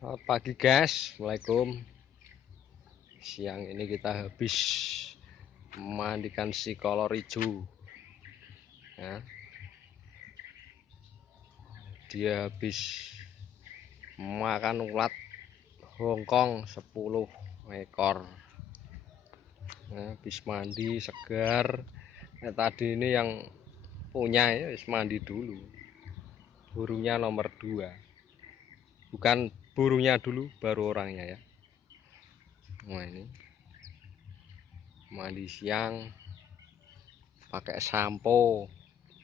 Selamat pagi guys, Assalamualaikum. Siang ini kita habis memandikan si kolor hijau ya. Dia habis makan ulat Hongkong 10 ekor ya, habis mandi segar. Tadi ini yang punya ya habis mandi dulu. Burungnya nomor 2, bukan burungnya dulu baru orangnya ya. Nah ini mandi siang pakai sampo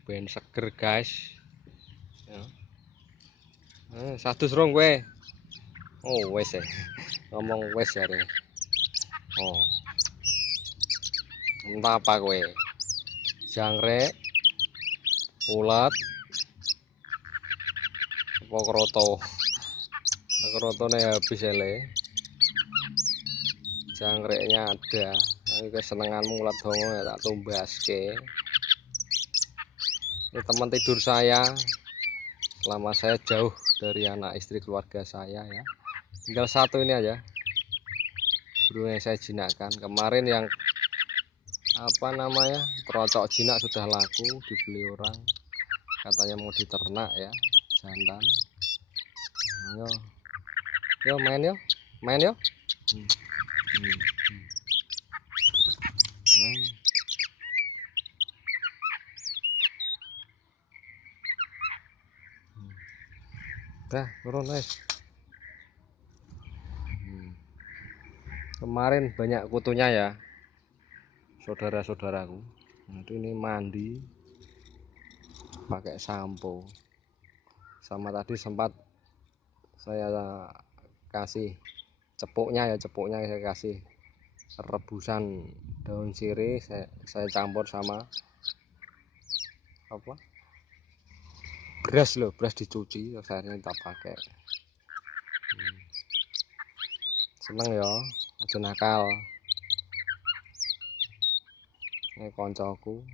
ben seger guys ya. Satu serong gue. Oh wes ya, ngomong wes ya deh. Oh entah apa gue, jangkrik, ulat, apa kroto nih habis ele. Jangkriknya ada, tapi kesenenganmu ulat dongo ya tak tumbas ke. Ini teman tidur saya selama saya jauh dari anak istri keluarga saya ya. Tinggal satu ini aja burung yang saya jinakkan. Kemarin yang apa namanya terocok jinak sudah laku, dibeli orang, katanya mau diternak ya, jantan. Ayo yo main yo, main yo. Main. Dah turun guys. Kemarin banyak kutunya ya saudara-saudaraku. Nah, ini mandi pakai sampo, sama tadi sempat saya kasih cepuknya saya kasih rebusan daun sirih, saya campur sama apa beras loh, beras dicuci akhirnya kita pakai. Seneng ya, aja nakal. Ini koncoku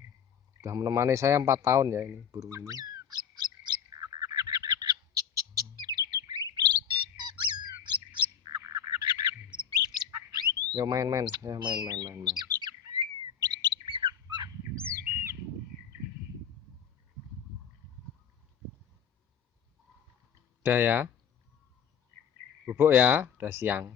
udah menemani saya 4 tahun ya ini burung ini. Yo main ya, main. Udah ya, bubuk ya, udah siang.